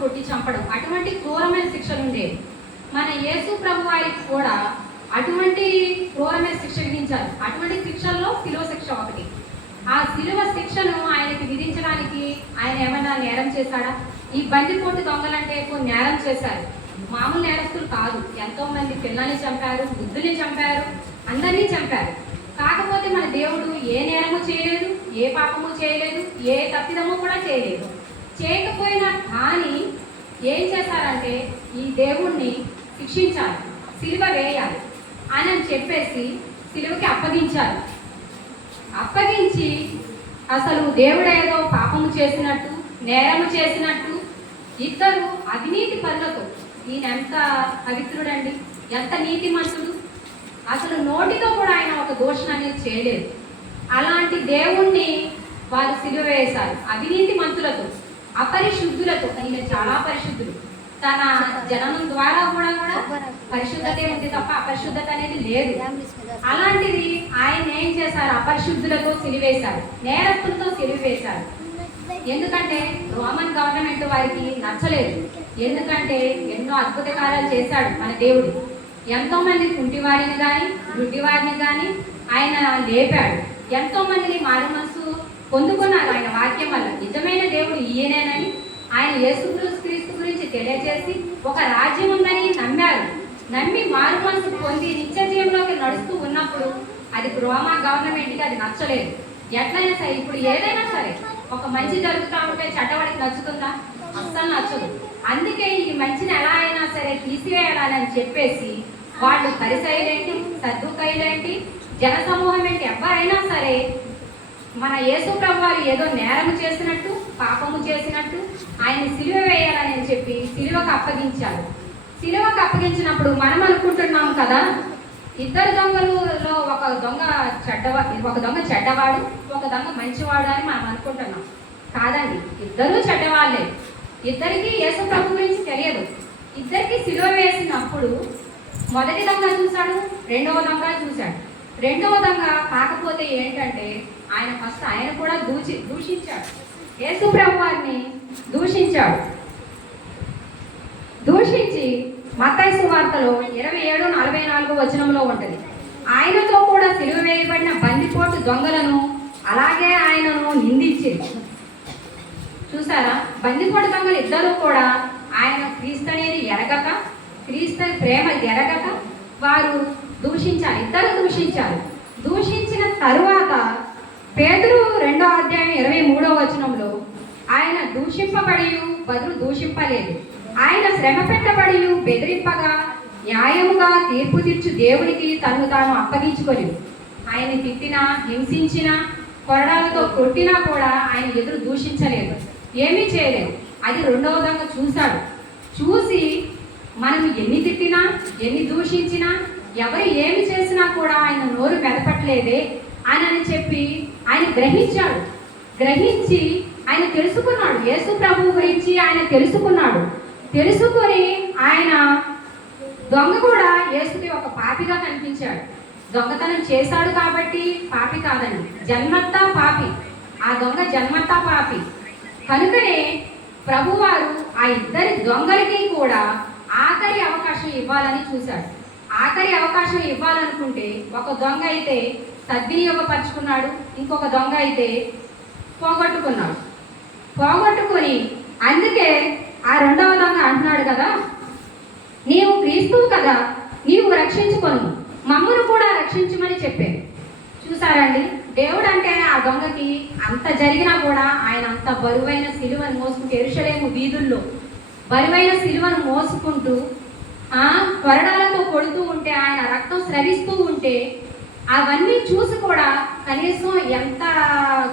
కొట్టి చంపడం, అటువంటి క్రూరమైన శిక్షలు ఉండేవి. మన యేసు ప్రభు వారికి కూడా అటువంటి క్రూరమైన శిక్ష విధించారు. అటువంటి శిక్షల్లో శిలువ శిక్ష ఒకటి. ఆ శిలువ శిక్షను ఆయనకి విధించడానికి ఆయన ఏమైనా నేరం చేశాడా? ఈ బందిపోటు దొంగలంటే కొన్ని నేరం చేశారు. మామూలు నేరస్తులు కాదు. ఎంతో మంది పిల్లల్ని చంపారు, బుద్ధుల్ని చంపారు, అందరినీ చంపారు. కాకపోతే మన దేవుడు ఏ నేరము చేయలేదు, ఏ పాపము చేయలేదు, ఏ తప్పిదము కూడా చేయలేదు. చేయకపోయినా కానీ ఏం చేశారంటే ఈ దేవుణ్ణి శిక్షించాలి, సిలువ వేయాలి అని చెప్పేసి సిలువకి అప్పగించారు. అప్పగించి అసలు దేవుడు ఏదో పాపము చేసినట్టు, నేరము చేసినట్టు, ఇద్దరు అవినీతి పనులతో, ఈయన ఎంత పవిత్రుడండి, ఎంత నీతిమంతుడు, అసలు నోటితో కూడా ఆయన ఒక దోషం అనేది చేయలేదు. అలాంటి దేవుణ్ణి వాళ్ళు సిలువ వేశారు అవినీతి మంతులతో, అపరిశుద్ధులతో. ఈయన చాలా పరిశుద్ధులు. తన జననం ద్వారా కూడా పరిశుద్ధతే ఉంది తప్ప అపరిశుద్ధత అనేది లేదు. అలాంటిది ఆయన ఏం చేశారు? అపరిశుద్ధులతో సిలివేశారు, నేరస్తులతో సిలివేశారు. ఎందుకంటే రోమన్ గవర్నమెంట్ వారికి నచ్చలేదు. ఎందుకంటే ఎన్నో అద్భుత కార్యాలు చేశాడు మన దేవుడు. ఎంతో మంది కుంటివారిని కానీ గుడ్డివారిని కానీ ఆయన లేపాడు. ఎంతో మందిని మారు మనసు పొందుకున్నారు ఆయన వాక్యం వల్ల. నిజమైన దేవుడు ఈయనేనని ఆయన యేసుక్రీస్తు గురించి తెలియజేసి ఒక రాజ్యం ఉందని నమ్మారు. నమ్మి మారు మనసు పొంది నిత్య జీవంలోకి నడుస్తూ ఉన్నప్పుడు అది రోమా గవర్నమెంట్కి అది నచ్చలేదు. ఎట్లయినా సరే, ఇప్పుడు ఏదైనా సరే ఒక మంచి జరుగుతూ ఉంటే చెడ్డవాడికి నచ్చుతుందా? అస్సలు నచ్చదు. అందుకే ఈ మంచిని ఎలా అయినా సరే తీసివేయాలని చెప్పేసి వాళ్ళు పరిసయ్యులేంటి, సద్దుకయ్యులేంటి, జన సమూహం ఏంటి, ఎవరైనా సరే మన యేసు ప్రభు వారు ఏదో నేరము చేసినట్టు, పాపము చేసినట్టు ఆయన సిలువ వేయాలని చెప్పి సిలువకు అప్పగించారు. సిలువకు అప్పగించినప్పుడు మనం అనుకుంటున్నాం కదా, ఇద్దరు దొంగలలో ఒక దొంగ చెడ్డవాడు, ఒక దొంగ మంచివాడు అని మనం అనుకుంటున్నాం. కాదండి, ఇద్దరూ చెడ్డవాళ్ళే. ఇద్దరికి యేసు ప్రభు గురించి తెలియదు. ఇద్దరికి సిలువ వేసినప్పుడు మొదటి దొంగ చూశాడు, రెండవ దొంగ చూశాడు. రెండవ దొంగ కాకపోతే ఏంటంటే ఆయన ఫస్ట్ ఆయన కూడా దూషించాడు, యేసు ప్రభు వారిని దూషించాడు. దూషించి మత్తయి సువార్తలో 27:44 వచనంలో ఉంటుంది, ఆయనతో కూడా సిలువ వేయబడిన బందిపోటు దొంగలను అలాగే ఆయనను నిందించింది. చూసారా? బందిపోటు దొంగలు ఇద్దరు కూడా ఆయన క్రీస్తు అనేది ఎరగక, క్రీస్తు ప్రేమ ఎరగక వారు దూషించారు. ఇద్దరు దూషించారు. దూషించిన తరువాత పేతురు 2వ అధ్యాయం 23వ వచనంలో ఆయన దూషింపబడి బదులు దూషింపలేదు, ఆయన శ్రమ పెట్టబడి బెదిరింపగా న్యాయముగా తీర్పు తీర్చు దేవునికి తను తాను అప్పగించుకొని ఆయన తిట్టినా, హింసించినా, కొరడాలతో కొట్టినా కూడా ఆయన ఎదురు దూషించలేదు, ఏమీ చేయలేదు. అది రెండవ దొంగ చూశాడు. చూసి మనం ఎన్ని తిట్టినా, ఎన్ని దూషించినా, ఎవరు ఏమి చేసినా కూడా ఆయన నోరు మెదపట్లేదే అని చెప్పి ఆయన గ్రహించాడు. గ్రహించి ఆయన తెలుసుకున్నాడు, యేసు ప్రభు గురించి ఆయన తెలుసుకున్నాడు. తెలుసుకొని ఆయన దొంగ కూడా యేసుకి ఒక పాపిగా కనిపించాడు. దొంగతనం చేశాడు కాబట్టి పాపి కాదండి, జన్మత్తా పాపి. ఆ దొంగ జన్మత్తా పాపి. కనుకనే ప్రభువారు ఆ ఇద్దరి దొంగలకి కూడా ఆఖరి అవకాశం ఇవ్వాలని చూశాడు. ఆఖరి అవకాశం ఇవ్వాలనుకుంటే ఒక దొంగ అయితే సద్వినియోగపరుచుకున్నాడు, ఇంకొక దొంగ అయితే పోగొట్టుకున్నాడు. పోగొట్టుకొని అందుకే ఆ రెండవ దొంగ అంటున్నాడు కదా, నీవు క్రీస్తువు కదా, నీవు రక్షించుకొను, మమ్మను కూడా రక్షించమని చెప్పాడు. చూసారండి, దేవుడు అంటే ఆ దొంగకి అంత జరిగినా కూడా ఆయన అంత బరువైన సిలువను మోసుకుంటూ యెరూషలేము వీధుల్లో బరువైన సిలువను మోసుకుంటూ కొరడాలతో కొడుతూ ఉంటే, ఆయన రక్తం స్రవిస్తూ ఉంటే అవన్నీ చూసి కూడా కనీసం ఎంత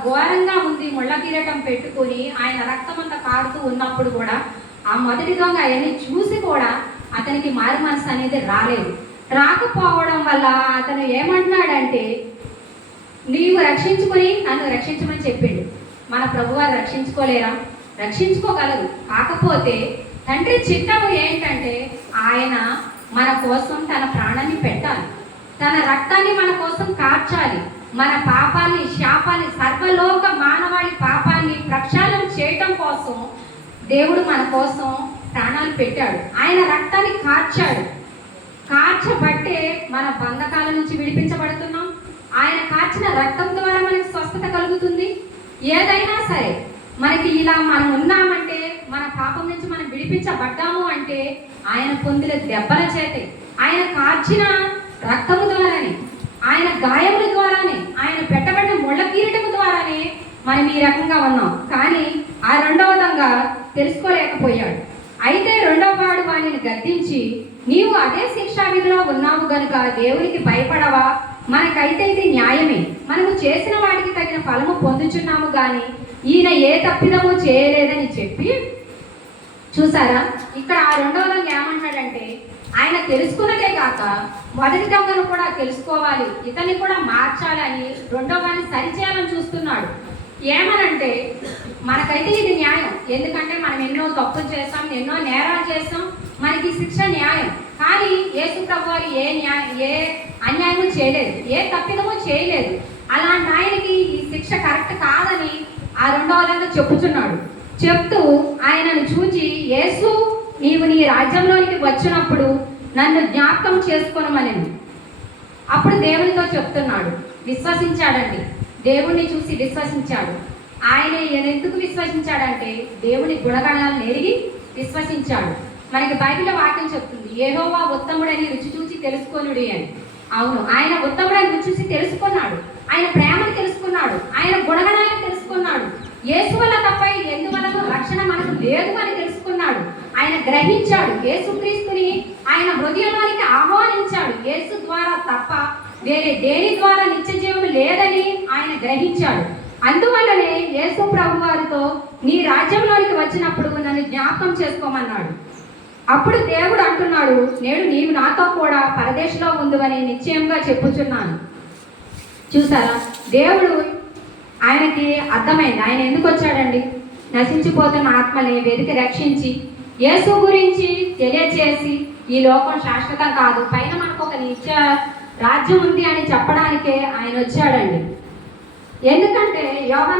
ఘోరంగా ఉంది, ముళ్ళ కిరీటం పెట్టుకొని ఆయన రక్తం అంతా కారుతూ ఉన్నప్పుడు కూడా ఆ మొదటి దొంగ అవన్నీ చూసి కూడా అతనికి మారు మనసు అనేది రాలేదు. రాకపోవడం వల్ల అతను ఏమంటున్నాడంటే, నీవు రక్షించుకొని నన్ను రక్షించమని చెప్పిండు. మన ప్రభువారు రక్షించుకోలేరా? రక్షించుకోగలరు. కాకపోతే తండ్రి చిత్తము ఏంటంటే ఆయన మన కోసం తన ప్రాణాన్ని పెట్టాలి, తన రక్తాన్ని మన కోసం కార్చాలి, మన పాపాన్ని, శాపాన్ని, సర్వలోక మానవాళి పాపాన్ని ప్రక్షాళన చేయటం కోసం దేవుడు మన కోసం ప్రాణాలు పెట్టాడు. ఆయన రక్తాన్ని కార్చబట్టే మన బంధకాల నుంచి విడిపించబడుతున్నాం. ఆయన కార్చిన రక్తం ద్వారా మనకి స్వస్థత కలుగుతుంది. ఏదైనా సరే మనకి ఇలా మనం ఉన్నామంటే, మన పాపం నుంచి మనం విడిపించబడ్డాము అంటే ఆయన పొందిన దెబ్బల చేతే, ఆయన కార్చిన రక్తము ద్వారానే, ఆయన గాయముల ద్వారానే, ఆయన పెట్టబడిన ముళ్ళ కిరీటము ద్వారానే మనం ఈ రకంగా ఉన్నాం. కానీ ఆ రెండవ విధంగా తెలుసుకోలేకపోయాడు. అయితే రెండవ వాడు వాడిని గద్దించి, నీవు అదే శిక్షా విధిలో ఉన్నావు గనుక దేవునికి భయపడవా? మనకైతే ఇది న్యాయమే, మనము చేసిన వాటికి తగిన ఫలము పొందుచున్నాము కానీ ఈయన ఏ తప్పిదము చేయలేదని చెప్పి, చూసారా ఇక్కడ ఆ రెండవ దొంగ ఏమంటాడంటే, ఆయన తెలుసుకున్నదే కాక మొదటి దొంగను కూడా తెలుసుకోవాలి, ఇతన్ని కూడా మార్చాలని రెండవ వాడిని సరిచేయాలని చూస్తున్నాడు. ఏమనంటే, మనకైతే ఇది న్యాయం, ఎందుకంటే మనం ఎన్నో తప్పులు చేస్తాం, ఎన్నో నేరాలు చేస్తాం, మనకి శిక్ష న్యాయం. కానీ యేసు ప్రభు వారు ఏ అన్యాయము చేయలేదు, ఏ తప్పిదము చేయలేదు. అలాంటి ఆయనకి ఈ శిక్ష కరెక్ట్ కాదని ఆ రెండవ విధంగా చెప్పుచున్నాడు. చెప్తూ ఆయనను చూచి, యేసు నీవు నీ రాజ్యంలోనికి వచ్చినప్పుడు నన్ను జ్ఞాపకం చేసుకోనమనెను. అప్పుడు దేవునితో చెప్తున్నాడు, విశ్వసించాడండి, దేవుణ్ణి చూసి విశ్వసించాడు. ఆయన ఎందుకు విశ్వసించాడంటే దేవుని గుణగణాలను ఎరిగి విశ్వసించాడు. మనకి బైబిల్లో వాక్యం చెప్తుంది, యెహోవా ఉత్తముడని రుచి చూసి తెలుసుకొనుడి అని. అవును, ఆయన ఉత్తముడని రుచి చూసి తెలుసుకున్నాడు, ఆయన ప్రేమను తెలుసుకున్నాడు, ఆయన గుణగణాలను తెలుసుకున్నాడు. యేసు వల్ల తప్ప ఎందువల్ల రక్షణ మనకు లేదు అని తెలుసుకున్నాడు. ఆయన గ్రహించాడు, యేసుక్రీస్తుని ఆయన హృదయంలోనికి ఆహ్వానించాడు. యేసు ద్వారా తప్ప వేరే దేని ద్వారా నిత్య జీవం లేదని ఆయన గ్రహించాడు. అందువల్లనే యేసు ప్రభు వారితో నీ రాజ్యంలోనికి వచ్చినప్పుడు నన్ను జ్ఞాపకం చేసుకోమన్నాడు. అప్పుడు దేవుడు అంటున్నాడు, నేడు నీవు నాతో కూడా పరదేశంలో ఉందని నిశ్చయంగా చెప్పుచున్నాను. చూసారా, దేవుడు ఆయనకి అర్థమైంది ఆయన ఎందుకు వచ్చాడండి. నశించిపోతున్న ఆత్మని వెతికి రక్షించి, యేసు గురించి తెలియచేసి, ఈ లోకం శాశ్వతం కాదు, పైన మనకు ఒక నిత్య రాజ్యం ఉంది అని చెప్పడానికే ఆయన వచ్చాడండి. ఎందుకంటే యోహాను